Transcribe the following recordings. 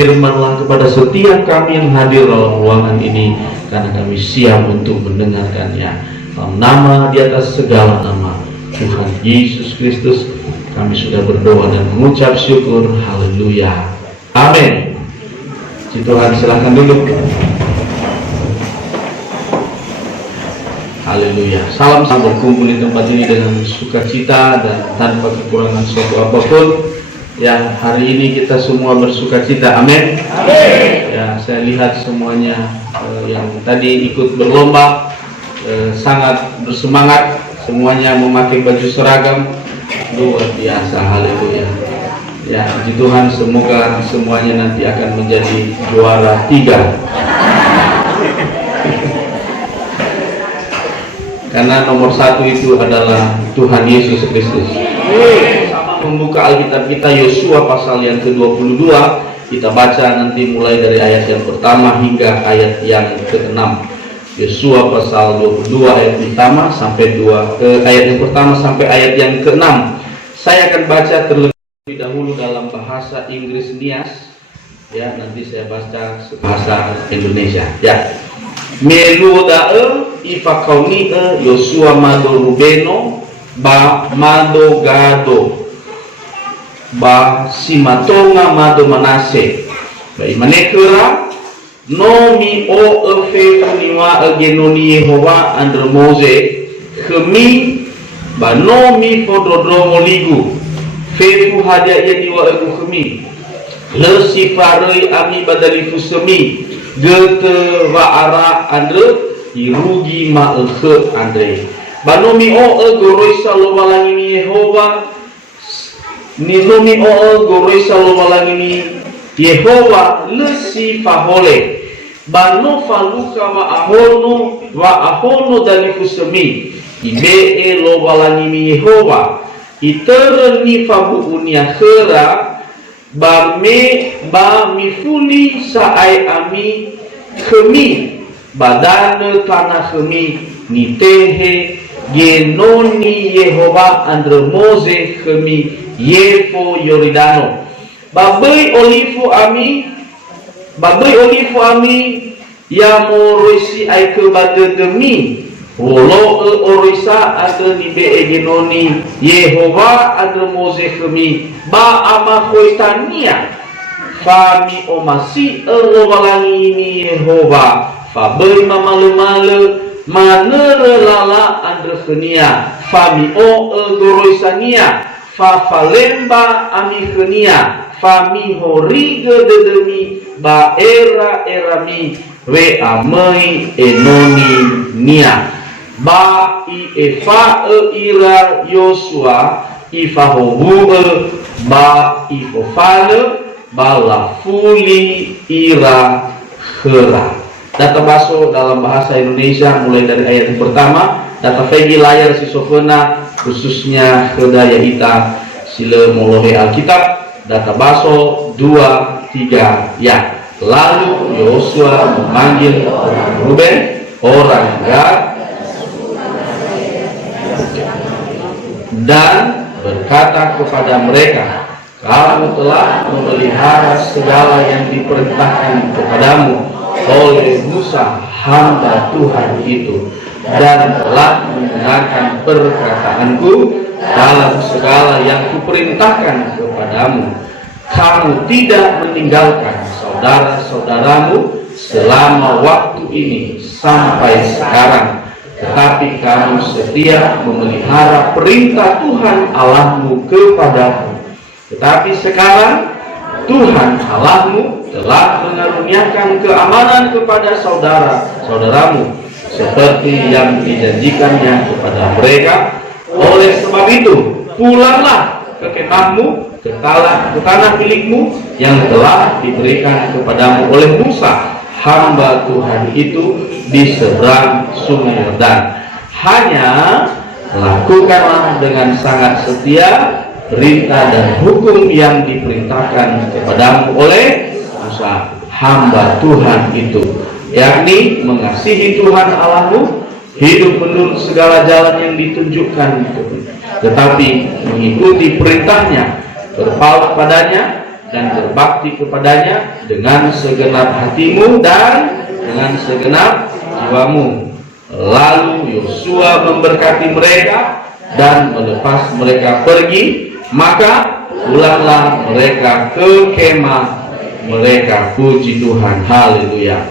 berfirmanlah kepada setiap kami yang hadir dalam ruangan ini, karena kami siap untuk mendengarkannya. Dalam nama di atas segala nama, Tuhan Yesus Kristus, kami sudah berdoa dan mengucap syukur. Haleluya. Amin. Si Tuhan, silahkan duduk. Haleluya. Salam berkumpul di tempat ini dengan sukacita dan tanpa kekurangan suatu apapun. Ya, hari ini kita semua bersukacita. Amin. Amin. Ya, saya lihat semuanya yang tadi ikut berlomba sangat bersemangat. Semuanya memakai baju seragam. Luar biasa. Haleluya. Ya, puji Tuhan, semoga semuanya nanti akan menjadi juara 3. Karena nomor 1 itu adalah Tuhan Yesus Kristus. Membuka Alkitab kita Yosua pasal yang ke-22, kita baca nanti mulai dari ayat yang pertama hingga ayat yang ke-6. Yosua pasal 22 ayat pertama sampai ayat yang pertama sampai ayat yang ke-6. Saya akan baca terlebih dahulu dalam bahasa Inggris Nias, ya, nanti saya baca bahasa Indonesia. Ya. Meludae ifakauni Yosua mado Rubeno ba mado Gado ba simatonga mado Manase ba imanekera nomi o efe kuniwa agenoni Yehova andre Mose kemi ba nomi fododromo ligu fefu haja yaniwa egu kemi le sifaroi ami badali fusemi gete waara andre irugi ma'ekhe andre banomi o goroisa lo walangini Yehova nizomi o goroisa lo walangini Yehova lesi fahole bano faluka wa ahono dari kusemi ibe lo walangini Yehova itereni fabu unia khera ba mifuli saai ami khemi badane tanah khemi nitehe genoni Yehova andre Mose khemi yefo Yoridano babai olifu ami ya moroisi ai ke bade demi wolo orisa andre nibe genoni Yehova andre Mose khemi ba ama khoitania fami omasi elo walangi ini Yehova fabai mamale manere lala andre khenia fami o goroisania fa falemba ami khenia fami horige dedemi ba era erami we amai enoni nia ba I efa ira Yosua ifahobu ba ifofale bala fuli ira khera. Data baso dalam bahasa Indonesia mulai dari ayat yang pertama. Data pegi layar sisofena khususnya kedaya ita sila molohe Alkitab. Data baso 2, 3 ya. Lalu Yosua memanggil orang Ruben, orang Gad, dan berkata kepada mereka, kamu telah memelihara segala yang diperintahkan kepadamu oleh Musa hamba Tuhan itu, dan telah mendengarkan perkataanku dalam segala yang kuperintahkan kepadamu. Kamu tidak meninggalkan saudara-saudaramu selama waktu ini sampai sekarang, tetapi kamu setia memelihara perintah Tuhan Allahmu kepadamu. Tetapi sekarang Tuhan Allahmu telah mengaruniakan keamanan kepada saudara-saudaramu seperti yang dijanjikannya kepada mereka. Oleh sebab itu, pulanglah ke kemahmu, ke tanah milikmu yang telah diberikan kepadamu oleh Musa hamba Tuhan itu di seberang sungai Yordan. Hanya lakukanlah dengan sangat setia perintah dan hukum yang diperintahkan kepadamu oleh Musa hamba Tuhan itu, yakni mengasihi Tuhan Allahmu, hidup menurut segala jalan yang ditunjukkan, tetapi mengikuti perintahnya, berpaut padanya, dan berbakti kepadanya dengan segenap hatimu dan dengan segenap jiwamu. Lalu Yosua memberkati mereka dan melepas mereka pergi. Maka pulanglah mereka ke kemah mereka. Puji Tuhan, haleluya.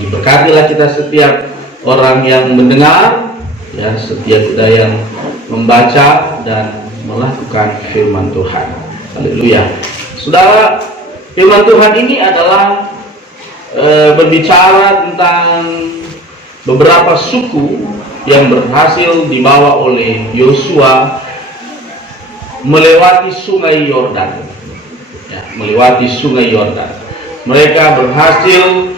Diberkatilah kita setiap orang yang mendengar, ya, setiap kita yang membaca dan melakukan firman Tuhan. Haleluya. Saudara, firman Tuhan ini adalah berbicara tentang beberapa suku yang berhasil dibawa oleh Yosua melewati sungai Yordan. Ya, melewati sungai Yordan. Mereka berhasil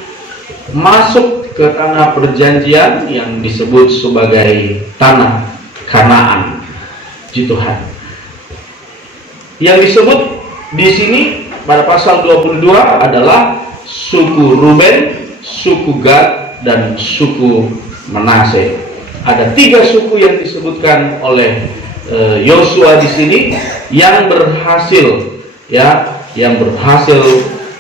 masuk ke tanah perjanjian yang disebut sebagai tanah Kanaan. Puji Tuhan. Yang disebut di sini pada pasal 22 adalah suku Ruben, suku Gad, dan suku Manase. Ada 3 suku yang disebutkan oleh Yosua di sini yang berhasil, ya, yang berhasil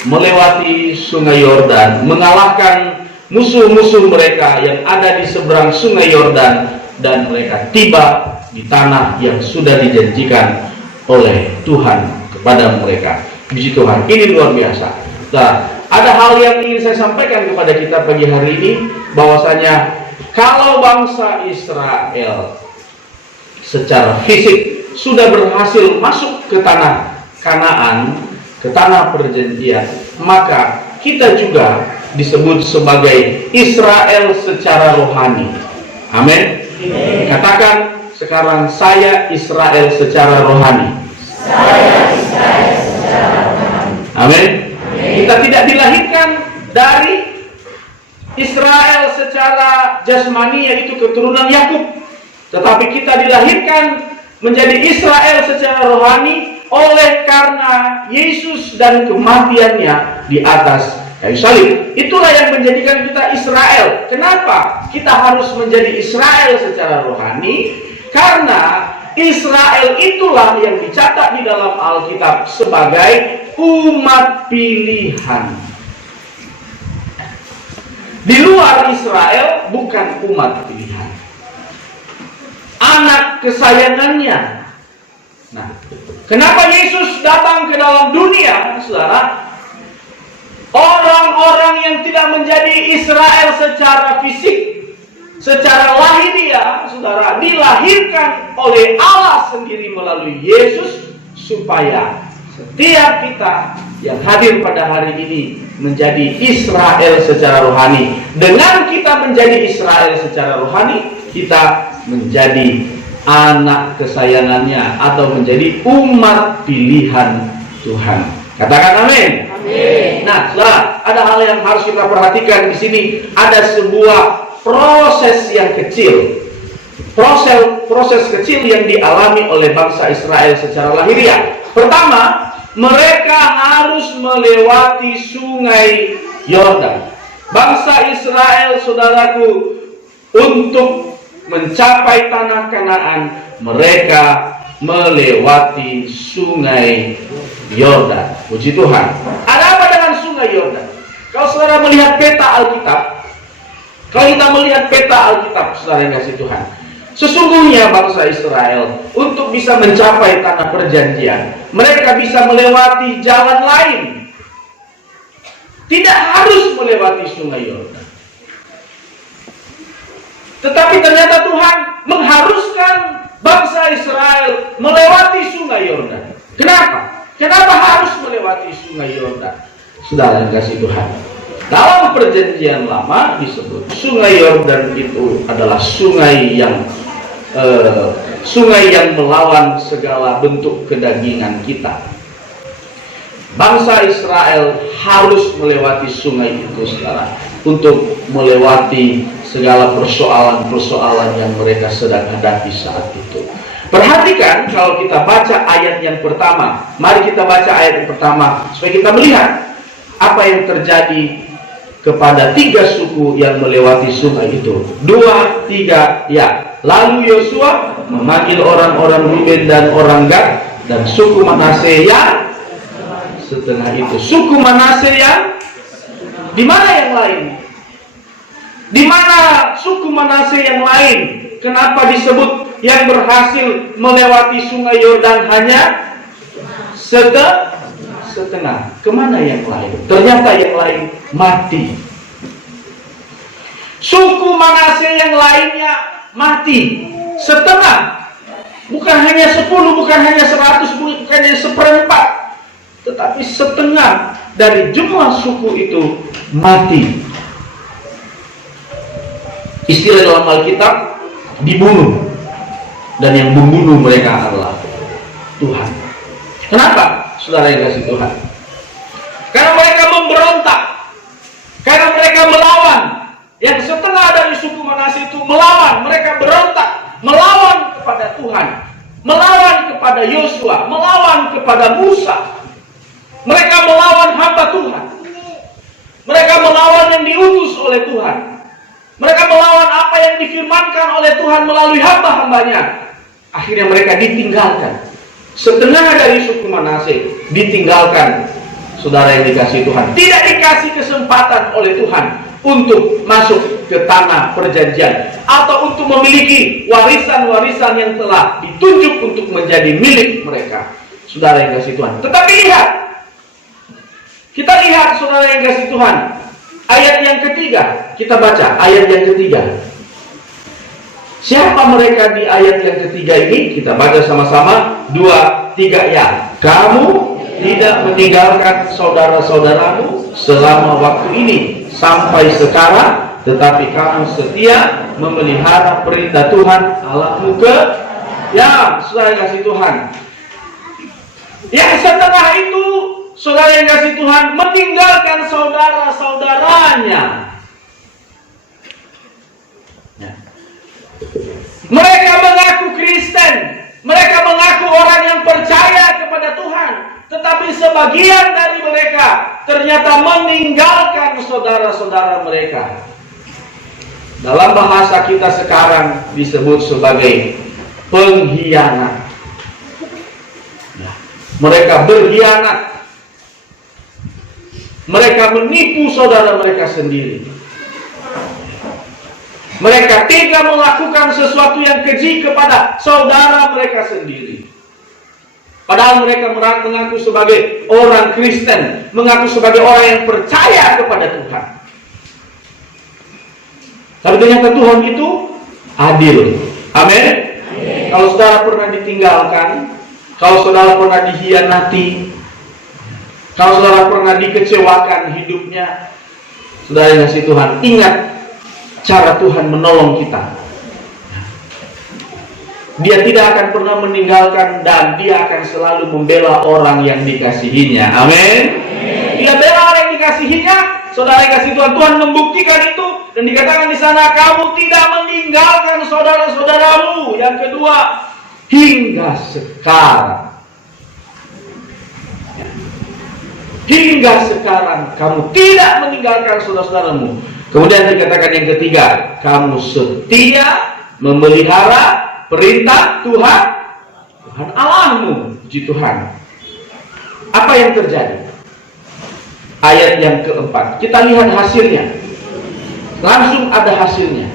melewati sungai Yordan, mengalahkan musuh-musuh mereka yang ada di seberang sungai Yordan, dan mereka tiba di tanah yang sudah dijanjikan oleh Tuhan kepada mereka. Puji Tuhan, ini luar biasa. Nah, ada hal yang ingin saya sampaikan kepada kita pagi hari ini, bahwasanya kalau bangsa Israel secara fisik sudah berhasil masuk ke tanah Kanaan, ke tanah perjanjian, maka kita juga disebut sebagai Israel secara rohani. Amin. Katakan sekarang, saya Israel secara rohani. Saya Israel secara rohani. Amin. Kita tidak dilahirkan dari Israel secara jasmani, yaitu keturunan Yakub, tetapi kita dilahirkan menjadi Israel secara rohani oleh karena Yesus dan kematiannya di atas kayu salib. Itulah yang menjadikan kita Israel. Kenapa kita harus menjadi Israel secara rohani? Karena Israel itulah yang dicatat di dalam Alkitab sebagai umat pilihan. Di luar Israel bukan umat pilihan, anak kesayangannya. Nah, kenapa Yesus datang ke dalam dunia, saudara? Orang-orang yang tidak menjadi Israel secara fisik, secara lahiriah, saudara, dilahirkan oleh Allah sendiri melalui Yesus, supaya setiap kita yang hadir pada hari ini menjadi Israel secara rohani. Dengan kita menjadi Israel secara rohani, kita menjadi anak kesayangannya atau menjadi umat pilihan Tuhan. Katakan amin. Amin. Nah, saudara, ada hal yang harus kita perhatikan di sini. Ada sebuah proses yang kecil, proses kecil yang dialami oleh bangsa Israel secara lahiriah. Pertama, mereka harus melewati sungai Yordan. Bangsa Israel, saudaraku, untuk mencapai tanah Kanaan, mereka melewati sungai Yordan. Puji Tuhan. Ada apa dengan sungai Yordan? Kalau saudara melihat peta Alkitab, kalau kita melihat peta Alkitab, saudara yang kasih Tuhan, sesungguhnya bangsa Israel untuk bisa mencapai tanah perjanjian, mereka bisa melewati jalan lain. Tidak harus melewati sungai Yordan. Tetapi ternyata Tuhan mengharuskan bangsa Israel melewati sungai Yordan. Kenapa? Kenapa harus melewati sungai Yordan? Saudara yang kasih Tuhan, dalam perjanjian lama disebut sungai Yordan itu adalah sungai yang melawan segala bentuk kedagingan kita. Bangsa Israel harus melewati sungai itu, saudara, untuk melewati segala persoalan-persoalan yang mereka sedang hadapi saat itu. Perhatikan kalau kita baca ayat yang pertama. Mari kita baca ayat yang pertama supaya kita melihat apa yang terjadi kepada 3 suku yang melewati sungai itu. 2, 3, ya. Lalu Yosua memanggil orang-orang Ruben dan orang Gad dan suku Manase yang setengah itu. Suku Manase yang di mana yang lain? Di mana suku Manase yang lain? Kenapa disebut yang berhasil melewati sungai Yordan hanya setengah? Kemana yang lain? Ternyata yang lain mati. Suku Manase yang lainnya mati. Setengah. Bukan hanya 10, bukan hanya 100, bukan hanya 1/4. Tetapi setengah dari jumlah suku itu mati. Istilah dalam Alkitab, dibunuh. Dan yang membunuh mereka adalah Tuhan. Kenapa? Saudara yang kasih Tuhan, karena mereka memberontak, karena mereka melawan. Yang setengah dari suku Manase itu melawan, mereka berontak, melawan kepada Tuhan, melawan kepada Yosua, melawan kepada Musa. Mereka melawan hamba Tuhan. Mereka melawan yang diutus oleh Tuhan. Mereka melawan apa yang difirmankan oleh Tuhan melalui hamba-hambanya. Akhirnya mereka ditinggalkan. Setengah dari suku Manase ditinggalkan, saudara yang dikasihi Tuhan. Tidak dikasih kesempatan oleh Tuhan untuk masuk ke tanah perjanjian atau untuk memiliki warisan-warisan yang telah ditunjuk untuk menjadi milik mereka, saudara yang kasih Tuhan. Tetapi lihat, kita lihat saudara yang kasih Tuhan, ayat yang ketiga, kita baca ayat yang ketiga. Siapa mereka di ayat yang ketiga ini? Kita baca sama-sama, 2, 3 ya. Kamu tidak meninggalkan saudara-saudaramu selama waktu ini sampai sekarang, tetapi kamu setia memelihara perintah Tuhan Allahmu ya, saudara yang kasih Tuhan. Yang setengah itu, saudara yang kasih Tuhan, meninggalkan saudara-saudaranya. Ya. Mereka mengaku Kristen, mereka mengaku orang yang percaya kepada Tuhan, tetapi sebagian dari mereka ternyata meninggalkan saudara-saudara mereka. Dalam bahasa kita sekarang disebut sebagai pengkhianat. Ya. Mereka berkhianat. Mereka menipu saudara mereka sendiri. Mereka tidak melakukan sesuatu yang keji kepada saudara mereka sendiri. Padahal mereka mengaku sebagai orang Kristen, mengaku sebagai orang yang percaya kepada Tuhan. Tapi ternyata Tuhan itu adil. Amin. Kalau saudara pernah ditinggalkan, kalau saudara pernah dikhianati, kalau saudara pernah dikecewakan hidupnya, saudara yang kasih Tuhan, ingat cara Tuhan menolong kita. Dia tidak akan pernah meninggalkan dan dia akan selalu membela orang yang dikasihinya. Amin. Dia bela orang yang dikasihinya. Saudara yang kasih Tuhan, Tuhan membuktikan itu dan dikatakan di sana, kamu tidak meninggalkan saudara-saudaramu. Yang kedua, hingga sekarang. Hingga sekarang kamu tidak meninggalkan saudara-saudaramu. Kemudian dikatakan yang ketiga, kamu setia memelihara perintah Tuhan Allahmu. Puji Tuhan. Apa yang terjadi? Ayat yang keempat, kita lihat hasilnya. Langsung ada hasilnya,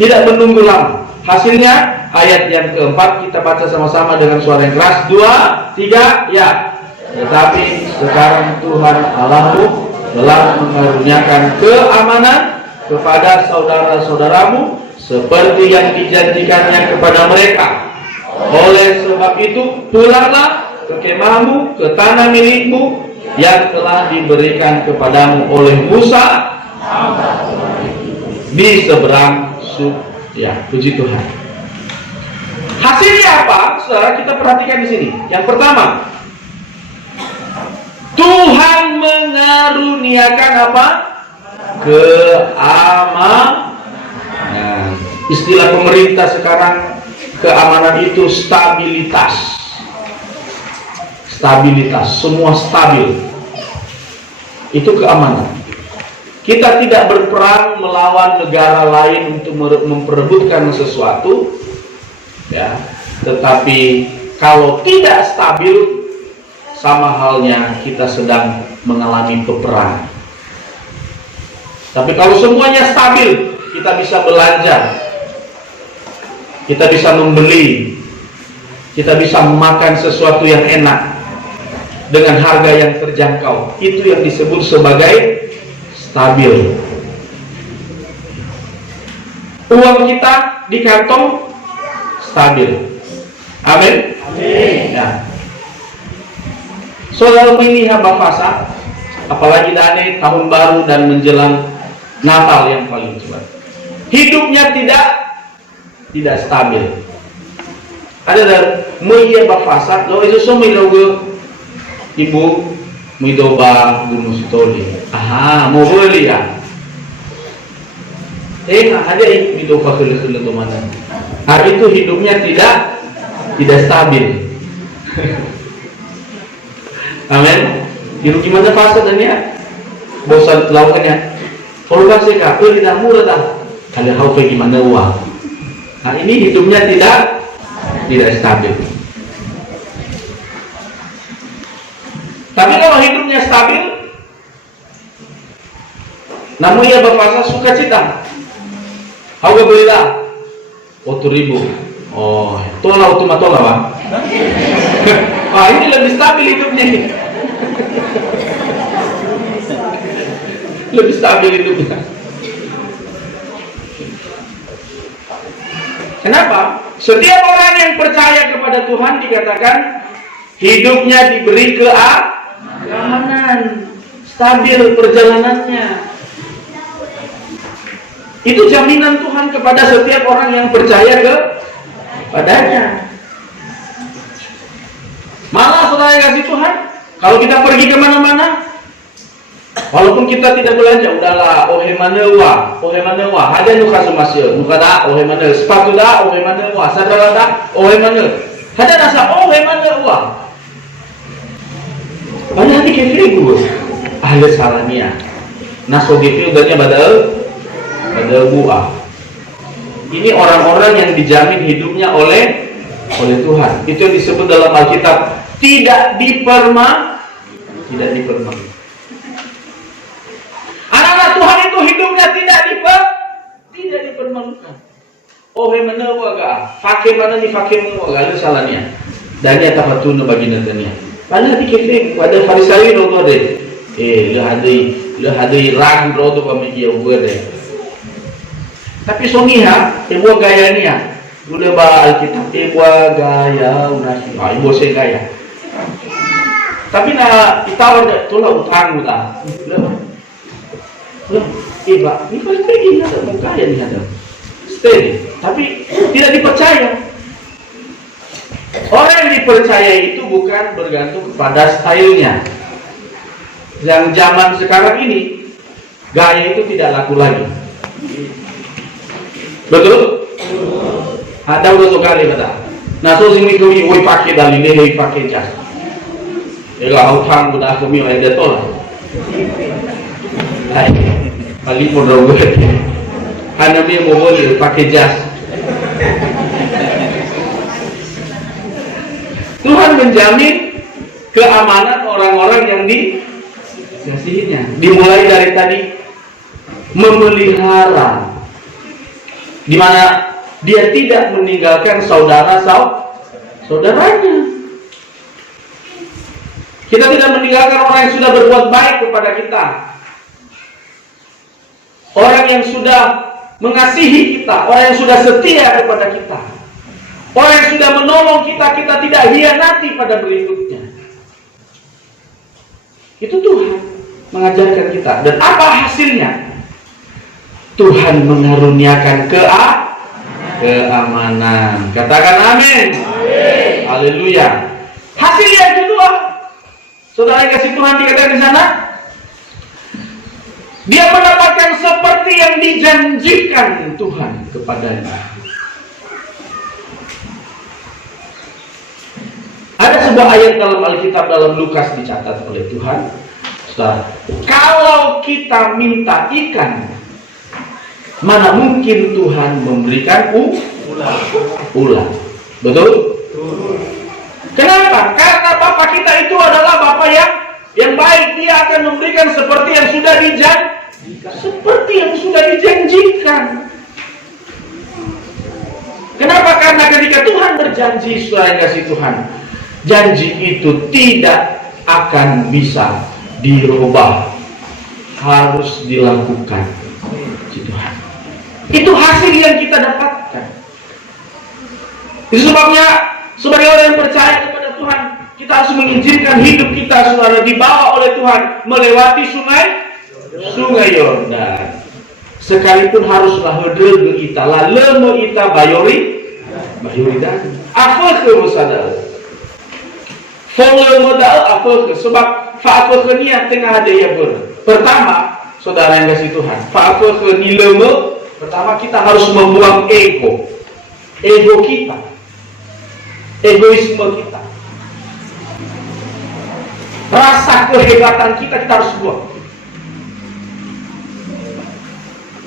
tidak menunggu lama. Hasilnya ayat yang keempat, kita baca sama-sama dengan suara yang keras. 2, 3 ya. Tetapi sekarang Tuhan Allahmu telah mengaruniakan keamanan kepada saudara-saudaramu seperti yang dijanjikannya kepada mereka. Oleh sebab itu, pulanglah ke kemahmu, ke tanah milikmu yang telah diberikan kepadamu oleh Musa di seberang ya, puji Tuhan. Hasilnya apa? Saudara, kita perhatikan di sini. Yang pertama, Tuhan mengaruniakan apa? Keamanan. Istilah pemerintah sekarang, keamanan itu stabilitas. Stabilitas, semua stabil. Itu keamanan. Kita tidak berperang melawan negara lain untuk memperebutkan sesuatu, ya. Tetapi kalau tidak stabil, sama halnya kita sedang mengalami peperangan. Tapi kalau semuanya stabil, kita bisa belanja, kita bisa membeli, kita bisa makan sesuatu yang enak dengan harga yang terjangkau. Itu yang disebut sebagai stabil. Uang kita di kantong stabil. Amin. Ya. Saudara ini hamba fasa, apalagi dane tahun baru dan menjelang Natal yang paling cepat. Hidupnya tidak stabil. Ada dan mulia bafasa, lo itu semua logo ibu midoba gunung sitoli. Aha, mau beli ya? Ada midoba kele-kele mana? Hari itu hidupnya tidak stabil. Amin. Hidup gimana fasa dan ya? Bosan lakukannya. Kalau kasih kapal tidak murah dah. Kalau kau gimana uang? Nah ini hidupnya tidak stabil. Tapi kalau hidupnya stabil, namun ia berfasa sukacita. Kau beli dah. 4.000. Oh, tolak utama tolak bang. Wah ini lebih stabil hidupnya. Lebih stabil hidupnya. Kenapa? Setiap orang yang percaya kepada Tuhan dikatakan hidupnya diberi keamanan, stabil perjalanannya. Itu jaminan Tuhan kepada setiap orang yang percaya kepadanya. Malah saudara kasih Tuhan, kalau kita pergi kemana-mana, walaupun kita tidak belanja, udahlah, ohemanewa, ada nuka semasya, nuka dah, ohemane, sepatu dah, ohemane, sadara dah, ohemane, ada nasa ohemanewa. Padahal di kefiri gue, ahli salahnya, naso kefiri udahnya badal buah. Ini orang-orang yang dijamin hidupnya oleh Tuhan. Itu yang disebut dalam Alkitab tidak dipermalukan. Anak-anak Tuhan itu hidupnya tidak dipermalukan. Oh menawa ga, pakai mana ni pakai mana ga salahnya. Dan dia tak patut bagi nantinya. Padahal dikit pada Farisai rogo deh. Le hadai rang rodo kami dia buat deh. Tapi songiha, ibu gaya ni ya. Udah ba Alkitab ibu gaya unasi. Ibu saya gaya. Tapi na itawar tolak utang udah. Iba, ini pasti pergi ada muka ya nih ada. Stay, tapi tidak dipercaya. Orang yang dipercaya itu bukan bergantung kepada stylenya. Yang zaman sekarang ini gaya itu tidak laku lagi. Betul? Ada udah kali kata. Nah so sing itu woi pakai dalil woi pakai jas. Ela utang udah kami ada tol. Hai. Paling modal gue. Karena dia mau boleh pakai jas. Tuhan menjamin keamanan orang-orang yang dikasihinya. Dimulai dari tadi memelihara, di mana dia tidak meninggalkan saudaranya. Kita tidak meninggalkan orang yang sudah berbuat baik kepada kita, orang yang sudah mengasihi kita, orang yang sudah setia kepada kita, orang yang sudah menolong kita, kita tidak hianati pada berikutnya. Itu Tuhan mengajarkan kita. Dan apa hasilnya? Tuhan mengaruniakan keamanan. Katakan amin. Haleluya. Hasil yang kedua, saudara yang kasih Tuhan dikatakan di sana, dia mendapatkan seperti yang dijanjikan Tuhan kepadanya. Ada sebuah ayat dalam Alkitab dalam Lukas dicatat oleh Tuhan. Saudara, kalau kita minta ikan, mana mungkin Tuhan memberikan ular? Betul? Kenapa? Karena Bapa kita itu adalah yang baik, Dia akan memberikan seperti yang sudah dijanjikan. Kenapa? Karena ketika Tuhan berjanji, saudara yang kasih Tuhan, janji itu tidak akan bisa dirubah, harus dilakukan Tuhan. Itu hasil yang kita dapatkan. Itu sebabnya sebagai orang yang percaya kepada Tuhan, kita harus mengizinkan hidup kita, saudara, dibawa oleh Tuhan melewati sungai Yordan. Sekalipun haruslah hedrege ita, la leme ita bayori dan apa ke sadar. Follow modal apa ke sebab fa apa ke niat tengah ada ya ber. Pertama, saudara yang kasih Tuhan, fa apa ke nileme, pertama kita harus membuang ego kita, egoisme kita, rasa kehebatan kita harus buang.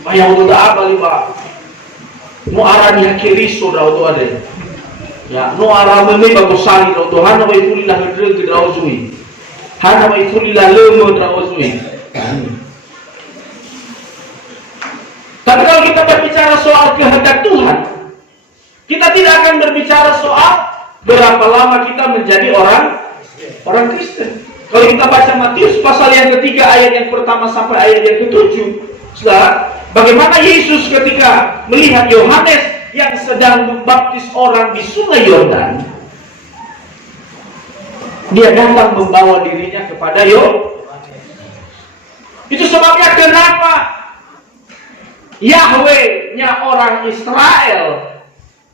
Yang udah apa lima, no arahnya kiri saudara itu ada, ya no arah mana bagus sani itu, hana baik kulilah gedreng kedrauzui, hana baik kulilah lemo drauzui. Tapi kalau kita berbicara soal kehendak Tuhan, kita tidak akan berbicara soal berapa lama kita menjadi orang Kristen. Kalau kita baca Matius pasal yang ketiga ayat yang pertama sampai ayat yang ke-7, saudara, bagaimana Yesus ketika melihat Yohanes yang sedang membaptis orang di sungai Yordan, Dia datang membawa dirinya kepada Yohanes. Itu sebabnya kenapa Yahweh-nya orang Israel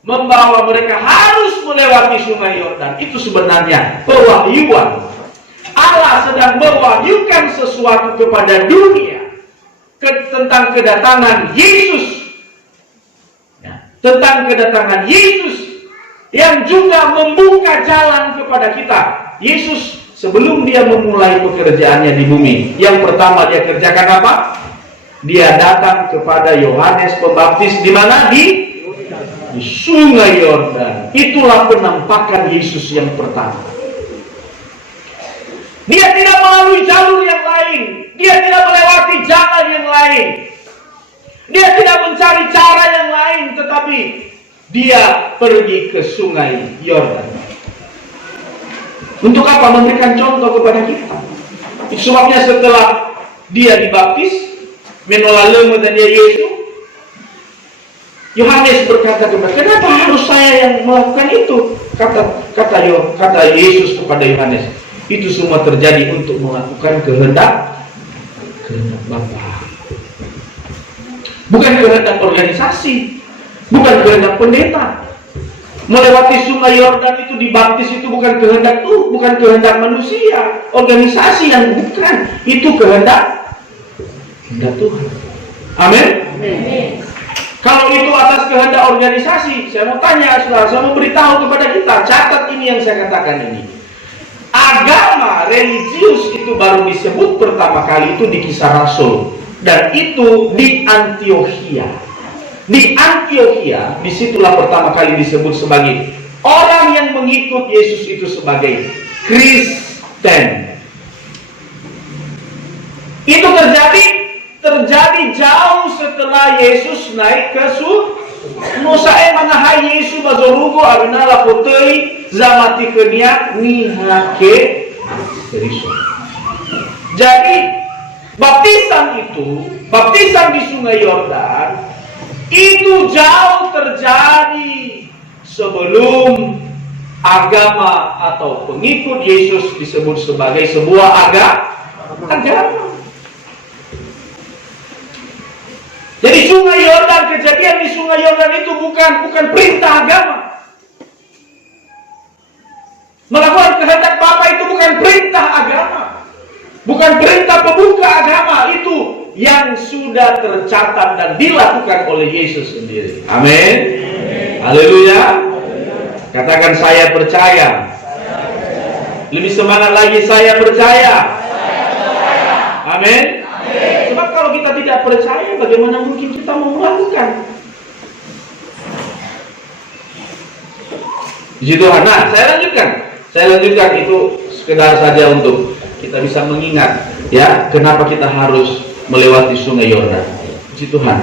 membawa mereka harus melewati sungai Yordan. Itu sebenarnya pewahyuan. Allah sedang mewahyukan sesuatu kepada dunia tentang kedatangan Yesus, tentang kedatangan Yesus yang juga membuka jalan kepada kita. Yesus sebelum Dia memulai pekerjaannya di bumi, yang pertama Dia kerjakan apa? Dia datang kepada Yohanes Pembaptis di mana? Di sungai Yordan. Itulah penampakan Yesus yang pertama. Dia tidak melalui jalur yang lain. Dia tidak melewati jalan yang lain. Dia tidak mencari cara yang lain, tetapi Dia pergi ke sungai Yordan. Untuk apa? Memberikan contoh kepada kita. Itu sebabnya setelah Dia dibaptis, menolak dan Dia Yesus, Yohanes berkata kepada, kenapa harus saya yang melakukan itu? Kata Yesus kepada Yohanes, itu semua terjadi untuk melakukan kehendak Bapa. Bukan kehendak organisasi, bukan kehendak pendeta. Melewati sungai Yordan itu dibaptis itu bukan kehendak Tuhan, bukan kehendak manusia, organisasi yang bukan. Itu kehendak Tuhan. Amin. Kalau itu atas kehendak organisasi, saya mau tanya, saudara, saya mau beritahu kepada kita, catat ini yang saya katakan ini. Agama religius itu baru disebut pertama kali itu di Kisah Rasul, dan itu di Antiokhia. Di Antiokhia, disitulah pertama kali disebut sebagai orang yang mengikut Yesus itu sebagai Kristen. Itu terjadi jauh setelah Yesus naik ke Nusae manahai Yesus bazorugo abinala potei zamati kenia nihake seriso. Jadi baptisan di sungai Yordan itu jauh terjadi sebelum agama atau pengikut Yesus disebut sebagai sebuah agama. Jadi sungai Yordan, kejadian di sungai Yordan itu bukan perintah agama. Melakukan kehendak Bapa itu bukan perintah agama. Bukan perintah pembuka agama. Itu yang sudah tercatat dan dilakukan oleh Yesus sendiri. Amin. Haleluya. Katakan saya percaya. Lebih semangat lagi, saya percaya. Amin. Sebab kalau kita tidak percaya, bagaimana mungkin kita mau melakukan? Puji Tuhan. Nah, saya lanjutkan itu sekedar saja untuk kita bisa mengingat ya kenapa kita harus melewati sungai Yordan. Puji Tuhan.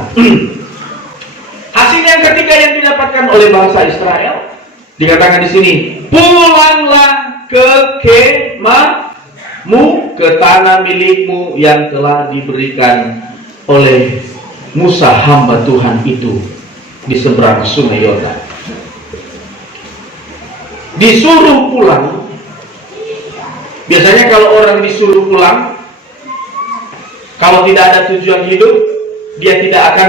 Hasil yang ketiga yang didapatkan oleh bangsa Israel dikatakan di sini, pulanglah ke kemahmu, ke tanah milikmu yang telah diberikan oleh Musa hamba Tuhan itu di seberang sungai Yordan. Disuruh pulang. Biasanya kalau orang disuruh pulang, kalau tidak ada tujuan hidup, dia tidak akan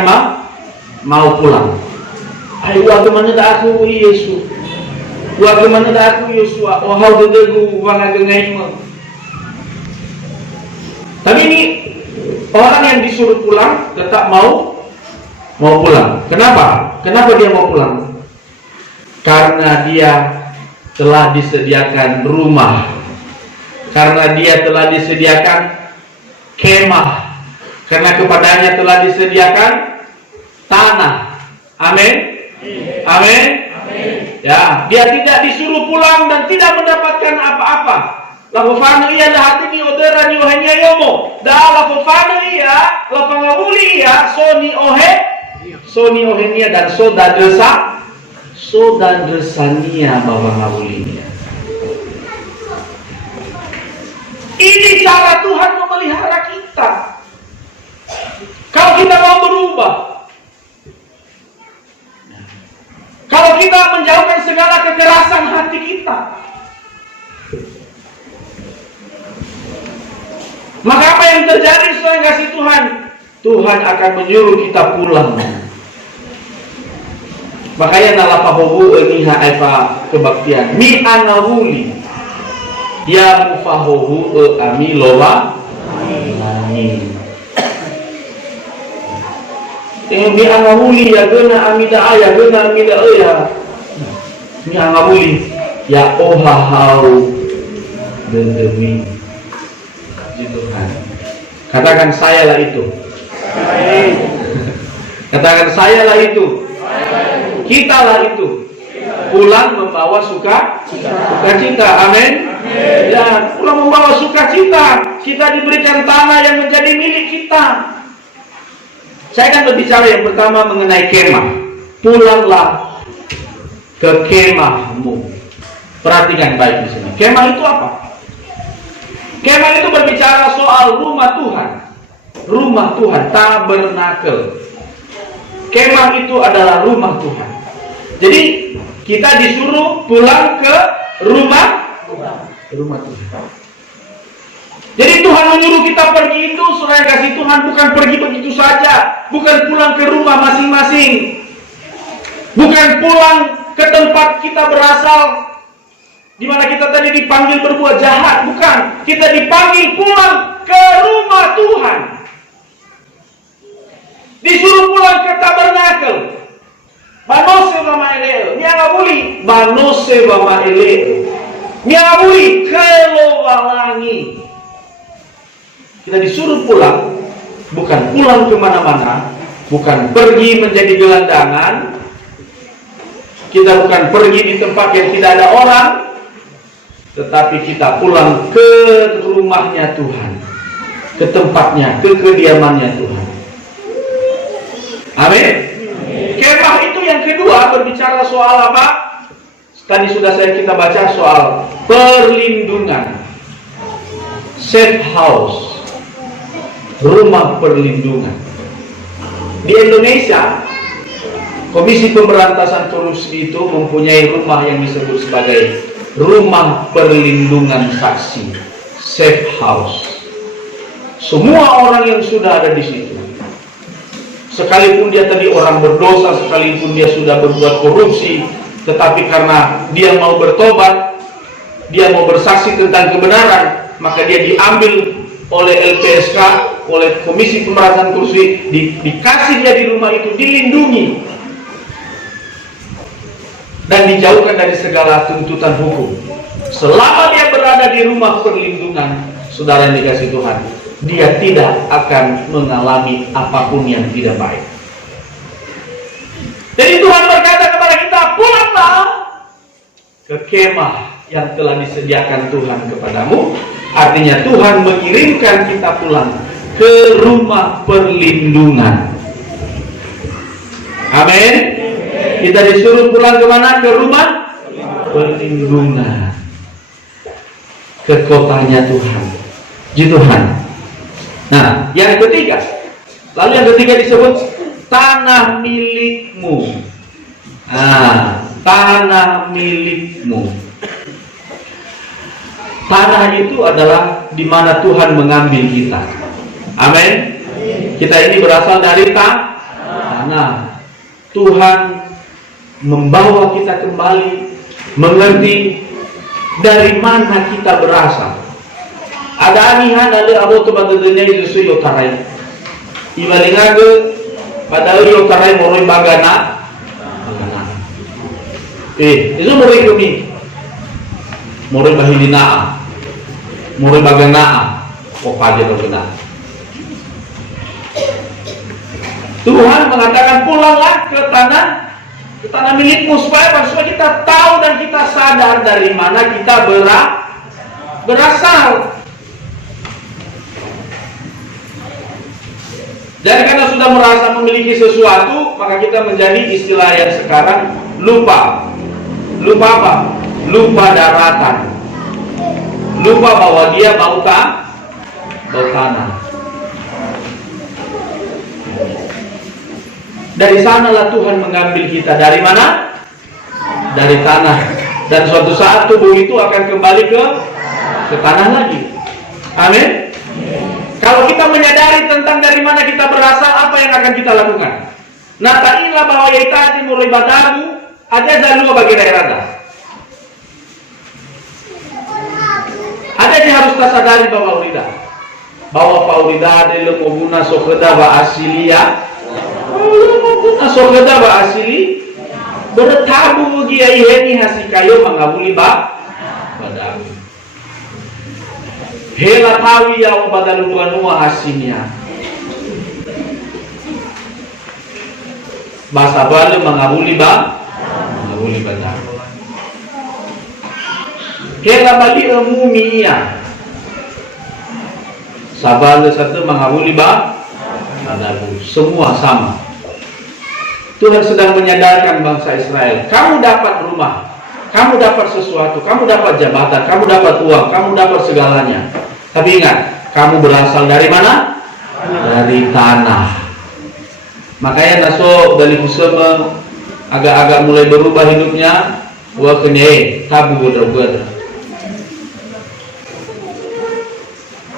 mau pulang. Ayo, kemana dah aku Yesus? Kemana dah aku Yesus? Oh, how degu wanga gengai mo. Tapi ini orang yang disuruh pulang tetap mau pulang. Kenapa? Kenapa dia mau pulang? Karena dia telah disediakan rumah. Karena dia telah disediakan kemah. Karena kepadanya telah disediakan tanah. Amin. Amin. Ya, dia tidak disuruh pulang dan tidak mendapatkan apa-apa. Lafofano iya dah hati ni odera ni ohenya yomo. Dah lafofano iya, lapangawuli iya, soni ohenia dan soda dresania bawangawulinya. Ini cara Tuhan memelihara kita. Kalau kita mau berubah, kalau kita menjauhkan segala kekerasan hati kita, maka apa yang terjadi sesuai kasih Tuhan? Tuhan akan menyuruh kita pulang. Makanya nalapahobu eniha eva kebaktian mi anawuli ya mufahobu ami lowa amin. Mi anawuli ya gena amida ya gena amida ya mi anawuli ya ohahau dan demi Tuhan. Katakan sayalah itu. Katakan sayalah itu. Kitalah itu. Pulang membawa sukacita. Amin. Ya, pulang membawa sukacita. Kita diberikan tanah yang menjadi milik kita. Saya akan berbicara yang pertama mengenai kemah. Pulanglah ke kemahmu. Perhatikan baik di sini. Kemah itu apa? Kemah itu berbicara soal rumah Tuhan. Rumah Tuhan, tabernakel. Kemah itu adalah rumah Tuhan. Jadi kita disuruh pulang ke rumah Tuhan. Jadi Tuhan menyuruh kita pergi itu, saudara kasih Tuhan, bukan pergi begitu saja, bukan pulang ke rumah masing-masing, bukan pulang ke tempat kita berasal, di mana kita tadi dipanggil berbuat jahat, bukan. Kita dipanggil pulang ke rumah Tuhan. Disuruh pulang ke tabernakel. Banose bama eleo, niangabuli. Banose bama eleo, niangabuli kelo walangi. Kita disuruh pulang, bukan pulang kemana-mana, bukan pergi menjadi gelandangan. Kita bukan pergi di tempat yang tidak ada orang, tetapi kita pulang ke rumahnya Tuhan, ke tempatnya, ke kediamannya Tuhan. Amin. Kemah itu yang kedua berbicara soal apa? Tadi sudah kita baca soal perlindungan, safe house, rumah perlindungan. Di Indonesia, Komisi Pemberantasan Korupsi itu mempunyai rumah yang disebut sebagai rumah perlindungan saksi, safe house. Semua orang yang sudah ada di situ, sekalipun dia tadi orang berdosa, sekalipun dia sudah berbuat korupsi, tetapi karena dia mau bertobat, dia mau bersaksi tentang kebenaran, maka dia diambil oleh LPSK, oleh Komisi Pemberantasan Korupsi, dikasih dia di rumah itu, dilindungi dan dijauhkan dari segala tuntutan hukum. Selama dia berada di rumah perlindungan, saudara yang dikasih Tuhan, dia tidak akan mengalami apapun yang tidak baik. Jadi Tuhan berkata kepada kita, pulanglah ke kemah yang telah disediakan Tuhan kepadamu, Artinya Tuhan mengirimkan kita pulang ke rumah perlindungan. Amin. Kita disuruh pulang kemana? Ke rumah perlindungan, ke kotanya Tuhan, di Tuhan. Nah, yang ketiga, lalu yang ketiga disebut tanah milikmu. Nah, tanah milikmu. Tanah itu adalah di mana Tuhan mengambil kita. Amin. Kita ini berasal dari tanah. Tuhan membawa kita kembali mengerti dari mana kita berasal. Ada anihan ada abo to badadenya Yesus yo tarai. Ibalingaga padahal yo tarai moroi bagana. Itu moroi kami. Moroi bahilina. Moroi bagana. Oh paje bagana. Tuhan mengatakan pulanglah ke tanah milikmu supaya kita tahu dan kita sadar dari mana kita berasal. Dan karena sudah merasa memiliki sesuatu, maka kita menjadi istilah yang sekarang lupa. Lupa apa? Lupa daratan. Lupa bahwa dia bau tanah. Dari sanalah Tuhan mengambil kita. Dari mana? Dari tanah. Dan suatu saat tubuh itu akan kembali ke tanah lagi. Amin. Kalau kita menyadari tentang dari mana kita berasal, apa yang akan kita lakukan? Nah, ta'ilah bahwa yaitati mulai badamu ada jalur bagi daerah. Ada yang harus kita sadari bahwa Faurida ada lemoguna sokreda wa asilia. Sokreda wa asili bertabu gia iheni hasikayo mangabuli badamu. Hela tawi ya ubadaluan wa hasimnya. Bahasa Bali mangabuli badamu. Hela bali umumiyah. Sabale satu mangabuli badamu. Semua sama. Tuhan sedang menyadarkan bangsa Israel, kamu dapat rumah, kamu dapat sesuatu, kamu dapat jabatan, kamu dapat uang, kamu dapat segalanya. Tapi ingat, kamu berasal dari mana? Dari tanah. Makanya naso dari Kusema agak-agak mulai berubah hidupnya. Wah kenye tabu bener.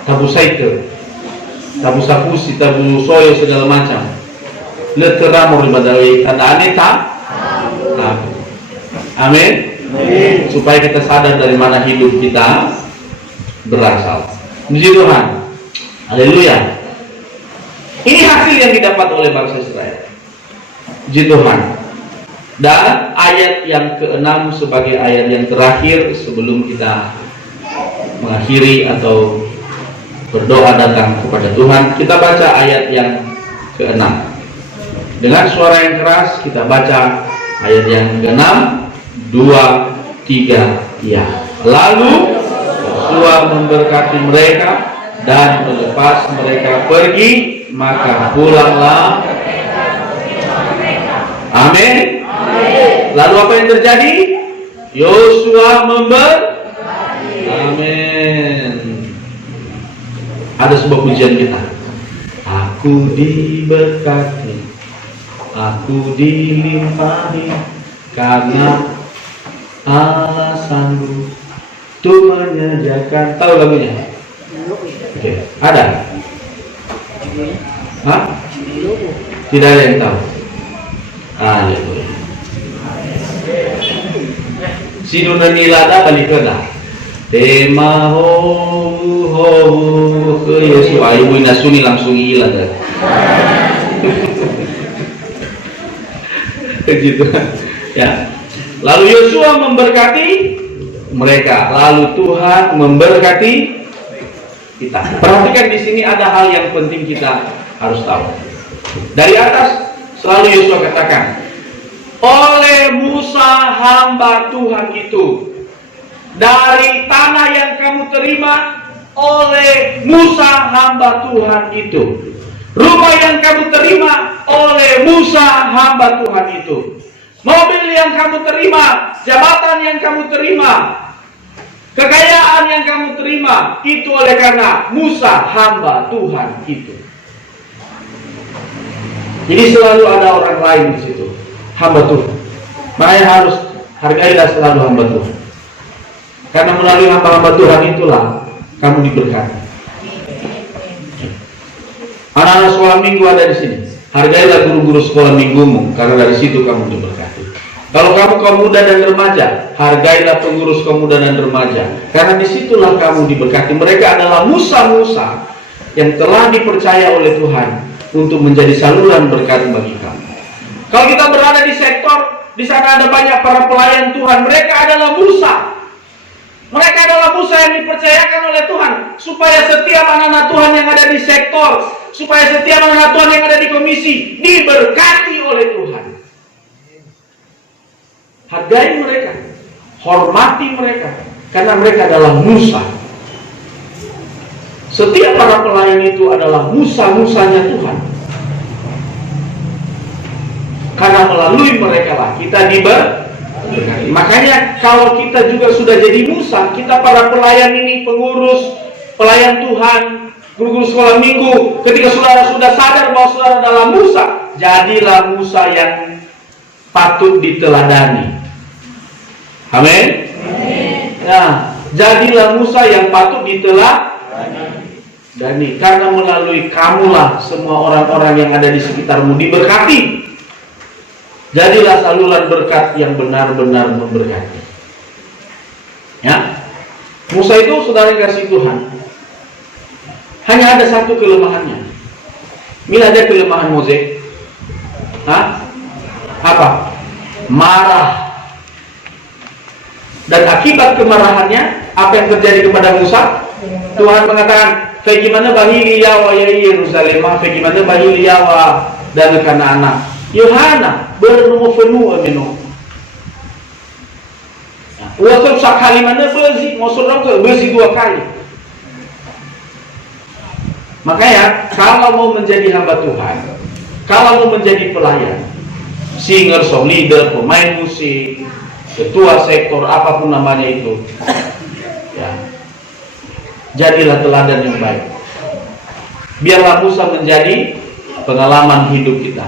Tabu saite, tabu sapusi, tabu soyo segala macam. Letera mau ibadai tanda aneta. Amin. Supaya kita sadar dari mana hidup kita berasal. Puji Tuhan. Haleluya. Ini hasil yang didapat oleh bangsa Israel. Puji Tuhan. Dan ayat yang ke-6 sebagai ayat yang terakhir sebelum kita mengakhiri atau berdoa datang kepada Tuhan, kita baca ayat yang ke-6. Dengan suara yang keras kita baca ayat yang ke-6, 2, 3, ya. Lalu Yosua memberkati mereka dan melepas mereka pergi, maka pulanglah. Amin. Lalu apa yang terjadi? Yosua Amin. Ada sebuah pujian kita. Aku diberkati, aku dilimpahi, karena Allah sanggup untuk menyediakan. Tahu lagunya? Oke. Ada? Hah? Tidak ada yang tahu. Haleluya. Sinuna nilada balikana. Tema ho ke Yesus ayu nasuni langsung hilang. Gitu ya. Lalu Yosua memberkati mereka, lalu Tuhan memberkati kita. Perhatikan di sini ada hal yang penting kita harus tahu. Dari atas selalu Yosua katakan, oleh Musa hamba Tuhan itu, dari tanah yang kamu terima oleh Musa hamba Tuhan itu. Rumah yang kamu terima oleh Musa hamba Tuhan itu. Mobil yang kamu terima, jabatan yang kamu terima, kekayaan yang kamu terima, itu oleh karena Musa hamba Tuhan itu. Jadi selalu ada orang lain di situ, hamba Tuhan. Makanya harus hargailah selalu hamba Tuhan. Karena melalui hamba-hamba Tuhan itulah kamu diberkati. Anak-anak sekolah minggu ada di sini. Hargailah guru-guru sekolah minggumu, karena dari situ kamu diberkati. Kalau kamu kaum muda dan remaja, hargailah pengurus kaum muda dan remaja, karena disitulah kamu diberkati. Mereka adalah musa-musa yang telah dipercaya oleh Tuhan untuk menjadi saluran berkat bagi kamu. Kalau kita berada di sektor, di sana ada banyak para pelayan Tuhan. Mereka adalah musa. Mereka adalah musa yang dipercayakan oleh Tuhan supaya setiap anak-anak Tuhan yang ada di sektor, supaya setiap anak-anak Tuhan yang ada di komisi diberkati oleh Tuhan. Hargai mereka, hormati mereka, karena mereka adalah musa. Setiap para pelayan itu adalah musa-musanya Tuhan. Karena melalui mereka lah kita diberkati. Makanya kalau kita juga sudah jadi musa, kita para pelayan ini, pengurus, pelayan Tuhan, guru-guru sekolah minggu, ketika saudara sudah sadar bahwa saudara adalah musa, jadilah musa yang patut diteladani. Amin. Nah, jadilah musa yang patut diteladani, karena melalui kamulah semua orang-orang yang ada di sekitarmu diberkati. Jadilah saluran berkat yang benar-benar memberkati. Ya, Musa itu saudara kasih Tuhan. Hanya ada satu kelemahannya. Mila ada kelemahan Mose. Apa? Marah. Dan akibat kemarahannya, apa yang terjadi kepada Musa? Tuhan mengatakan, "Bagaimana bahili yawa ya Yerusalem, bagaimana bahili yawa dan Kanaan." Yohana bernomor penuh amino. Waktu sekali mana besi, maksudnya besi 2 kali. Makanya kalau mau menjadi hamba Tuhan, kalau mau menjadi pelayan, singer, song leader, pemain musik, ketua sektor, apapun namanya itu, ya, jadilah teladan yang baik. Biarlah Musa menjadi pengalaman hidup kita.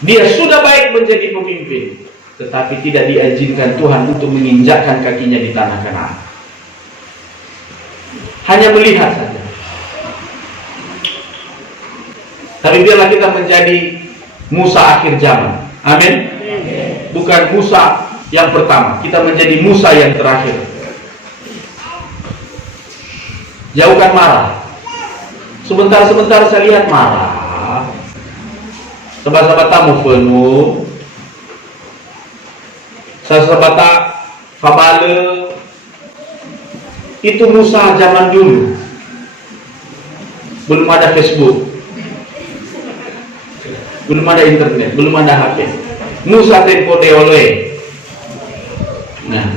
Dia sudah baik menjadi pemimpin, tetapi tidak diizinkan Tuhan untuk menginjakkan kakinya di tanah Kanaan. Hanya melihat saja. Tapi biarlah kita menjadi Musa akhir zaman. Amin. Bukan Musa yang pertama, kita menjadi Musa yang terakhir. Jauhkan marah. Sebentar-sebentar saya lihat marah. Sahabat-sahabat tamu penuh. Sahabat Fabale. Itu Musa zaman dulu. Belum ada Facebook, belum ada internet, belum ada HP. Musa tempo deole. Nah,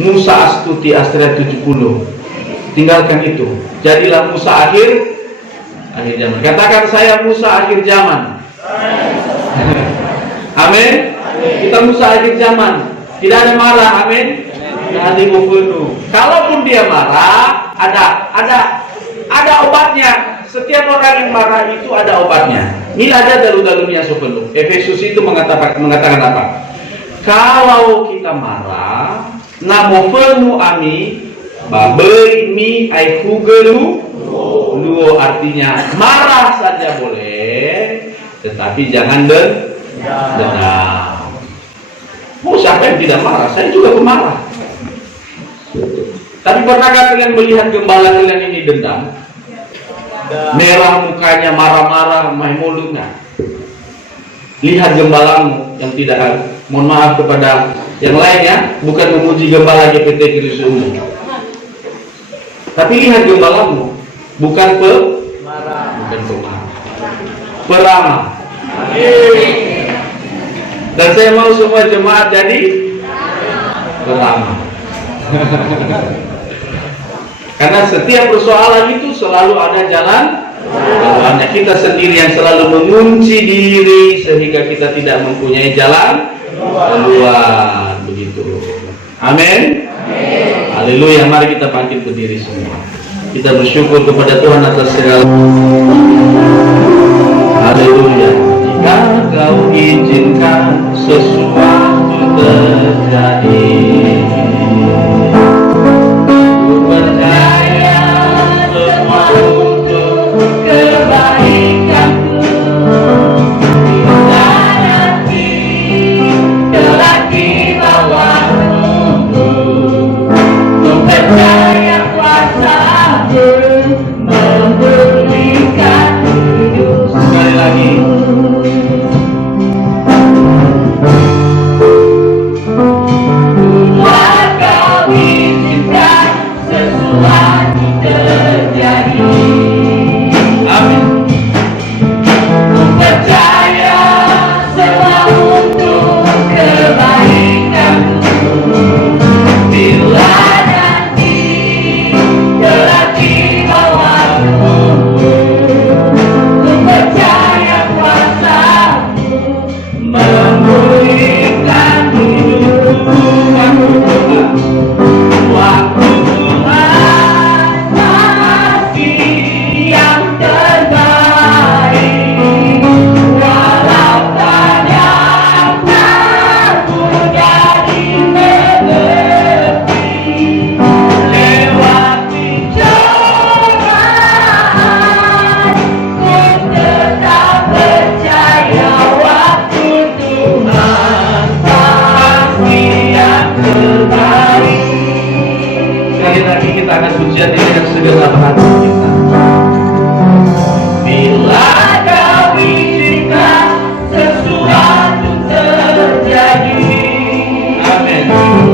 Musa astuti Astra 70. Tinggalkan itu. Jadilah Musa akhir zaman. Katakan, saya Musa akhir zaman. Amin. Kita Musa akhir zaman. Tidak ada marah. Amin. Ada penuh. Kalaupun dia marah, ada obatnya. Setiap orang yang marah itu ada obatnya. Ini ada dalu-dalunya sepenuh. Efesus itu mengatakan apa? Kalau kita marah, namo penuh ami, babei mi ai hugelu, luo, artinya marah saja boleh, tetapi jangan dendam. Oh, siapa yang tidak marah? Saya juga pemarah. Tapi pernahkah kalian melihat gembala kalian ini dendam? Merah mukanya, marah-marah, main mulutnya. Lihat gembalamu yang tidak, mohon maaf kepada yang lainnya, bukan memuji gembala GPT Kristus umum. Tapi lihat gembalamu, bukan pemarah, peramah. Dan saya mau semua jemaat jadi peramah. Karena setiap persoalan itu selalu ada jalan keluarnya. Kita sendiri yang selalu mengunci diri sehingga kita tidak mempunyai jalan keluar. Begitu. Amin. Haleluya. Mari kita bangkit berdiri semua. Kita bersyukur kepada Tuhan atas segala. Haleluya. Jika Kau izinkan sesuatu terjadi, ku percaya semua untuk kebaikanku. Bila nanti telah di bawahmu, ku percaya kuasa-Mu memberikan hidup. Sekali lagi. Sekali lagi kita akan pujian ini dengan segenap hati kita. Bila Kau izinkan sesuatu terjadi, amin.